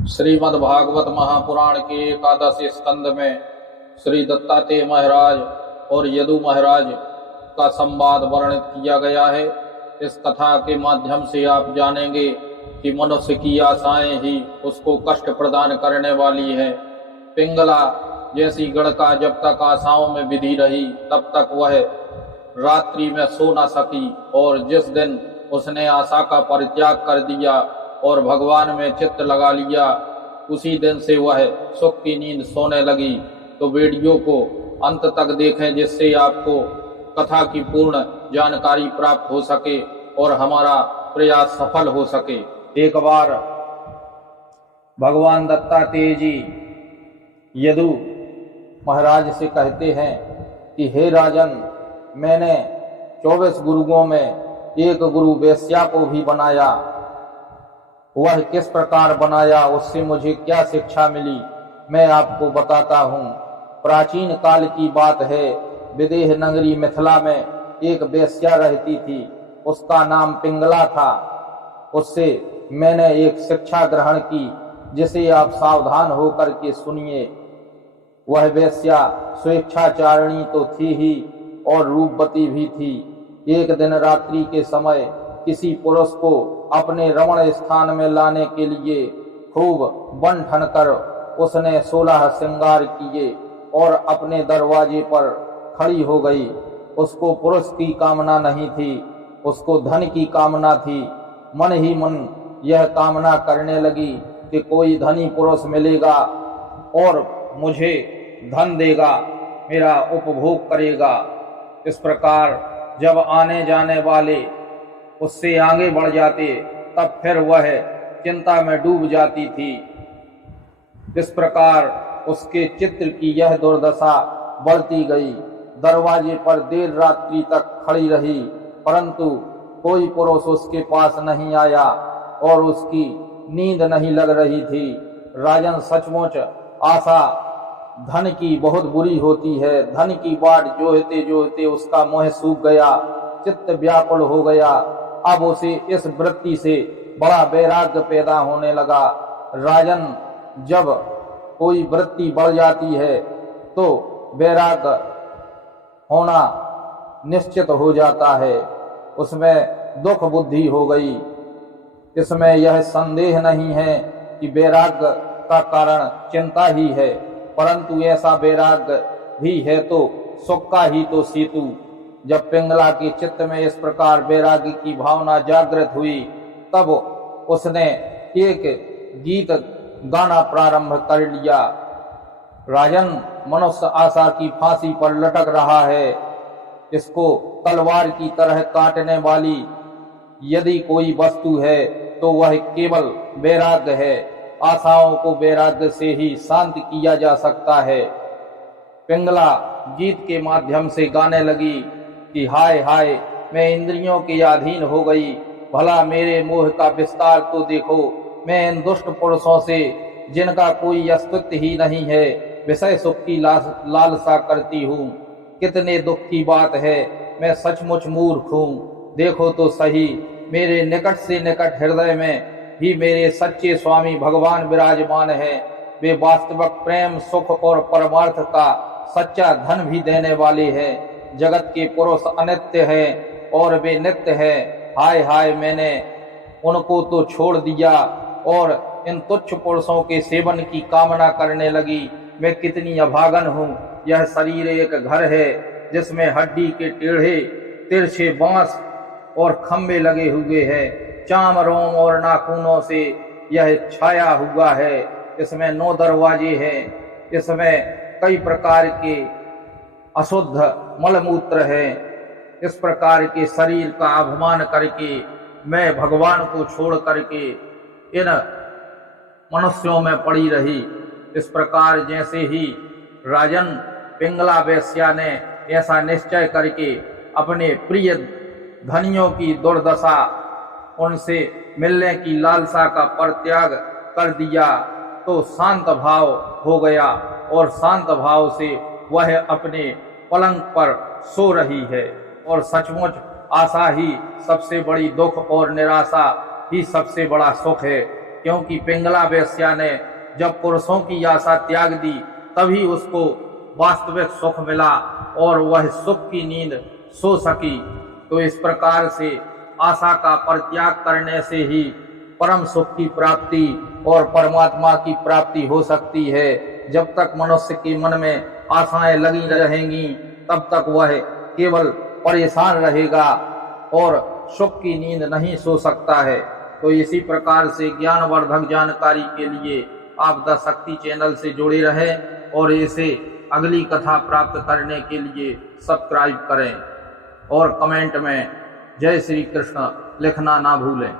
श्रीमद्भागवत महापुराण के एकादश स्कंद में श्री दत्तात्रेय महाराज और यदु महाराज का संवाद वर्णित किया गया है। इस कथा के माध्यम से आप जानेंगे कि मनुष्य की आशाएं ही उसको कष्ट प्रदान करने वाली है। पिंगला जैसी गणका जब तक आशाओं में विधि रही तब तक वह रात्रि में सो न सकी, और जिस दिन उसने आशा का परित्याग कर दिया और भगवान में चित्त लगा लिया, उसी दिन से वह सुख की नींद सोने लगी। तो वीडियो को अंत तक देखें जिससे आपको कथा की पूर्ण जानकारी प्राप्त हो सके और हमारा प्रयास सफल हो सके। एक बार भगवान दत्तात्रेय जी यदु महाराज से कहते हैं कि हे राजन, मैंने 24 गुरुओं में एक गुरु वेश्या को भी बनाया। वह किस प्रकार बनाया, उससे मुझे क्या शिक्षा मिली, मैं आपको बताता हूँ। प्राचीन काल की बात है। विदेह नगरी मिथिला में एक वेश्या रहती थी, उसका नाम पिंगला था। उससे मैंने एक शिक्षा ग्रहण की जिसे आप सावधान होकर के सुनिए। वह वेश्या स्वेच्छाचारिणी तो थी ही और रूपवती भी थी। एक दिन रात्रि के समय किसी पुरुष को अपने रमण स्थान में लाने के लिए खूब बन ठन कर उसने 16 श्रृंगार किए और अपने दरवाजे पर खड़ी हो गई। उसको पुरुष की कामना नहीं थी, उसको धन की कामना थी। मन ही मन यह कामना करने लगी कि कोई धनी पुरुष मिलेगा और मुझे धन देगा, मेरा उपभोग करेगा। इस प्रकार जब आने जाने वाले उससे आगे बढ़ जाते तब फिर वह चिंता में डूब जाती थी। इस प्रकार उसके चित्र की यह दुर्दशा बढ़ती गई। दरवाजे पर देर रात्रि तक खड़ी रही, परंतु कोई पुरुष उसके पास नहीं आया और उसकी नींद नहीं लग रही थी। राजन, सचमुच आशा धन की बहुत बुरी होती है। धन की बाट जोहते जोहते उसका मोह सूख गया, चित्त व्याकुल हो गया। अब उसे इस वृत्ति से बड़ा वैराग्य पैदा होने लगा। राजन, जब कोई वृत्ति बढ़ जाती है तो वैराग्य होना निश्चित हो जाता है। उसमें दुख बुद्धि हो गई। इसमें यह संदेह नहीं है कि वैराग्य का कारण चिंता ही है, परंतु ऐसा वैराग्य भी है तो सुख का ही तो सेतु। जब पिंगला के चित्त में इस प्रकार वैराग्य की भावना जागृत हुई तब उसने एक गीत गाना प्रारंभ कर लिया। राजन, मनुष्य आशा की फांसी पर लटक रहा है। इसको तलवार की तरह काटने वाली यदि कोई वस्तु है तो वह केवल वैराग्य है। आशाओं को वैराग्य से ही शांत किया जा सकता है। पिंगला गीत के माध्यम से गाने लगी कि हाय हाय, मैं इंद्रियों के अधीन हो गई। भला मेरे मोह का विस्तार तो देखो। मैं इन दुष्ट पुरुषों से जिनका कोई अस्तित्व ही नहीं है विषय सुख की लालसा करती हूँ। कितने दुख की बात है, मैं सचमुच मूर्ख हूँ। देखो तो सही, मेरे निकट से निकट हृदय में ही मेरे सच्चे स्वामी भगवान विराजमान है। वे वास्तविक प्रेम, सुख और परमार्थ का सच्चा धन भी देने वाले हैं। जगत के पुरुष अनित्य हैं और वे नित्य हैं। हाय हाय, मैंने उनको तो छोड़ दिया और इन तुच्छ पुरुषों के सेवन की कामना करने लगी। मैं कितनी अभागन हूँ। यह शरीर एक घर है जिसमें हड्डी के टेढ़े तिरछे बांस और खंभे लगे हुए हैं। चाम, रोम और नाखूनों से यह छाया हुआ है। इसमें 9 दरवाजे हैं। इसमें कई प्रकार के अशुद्ध मलमूत्र है। इस प्रकार के शरीर का अभिमान करके मैं भगवान को छोड़ करके इन मनुष्यों में पड़ी रही। इस प्रकार जैसे ही राजन पिंगला वेश्या ने ऐसा निश्चय करके अपने प्रिय धनियों की दुर्दशा, उनसे मिलने की लालसा का परित्याग कर दिया तो शांत भाव हो गया और शांत भाव से वह अपने पलंग पर सो रही है। और सचमुच आशा ही सबसे बड़ी दुख और निराशा ही सबसे बड़ा सुख है। क्योंकि पिंगला वेश्या ने जब पुरुषों की आशा त्याग दी तभी उसको वास्तविक सुख मिला और वह सुख की नींद सो सकी। तो इस प्रकार से आशा का परित्याग करने से ही परम सुख की प्राप्ति और परमात्मा की प्राप्ति हो सकती है। जब तक मनुष्य के मन में आशाएं लगी रहेंगी तब तक वह केवल परेशान रहेगा और सुख की नींद नहीं सो सकता है। तो इसी प्रकार से ज्ञानवर्धक जानकारी के लिए आप द शक्ति चैनल से जुड़े रहें और इसे अगली कथा प्राप्त करने के लिए सब्सक्राइब करें और कमेंट में जय श्री कृष्ण लिखना ना भूलें।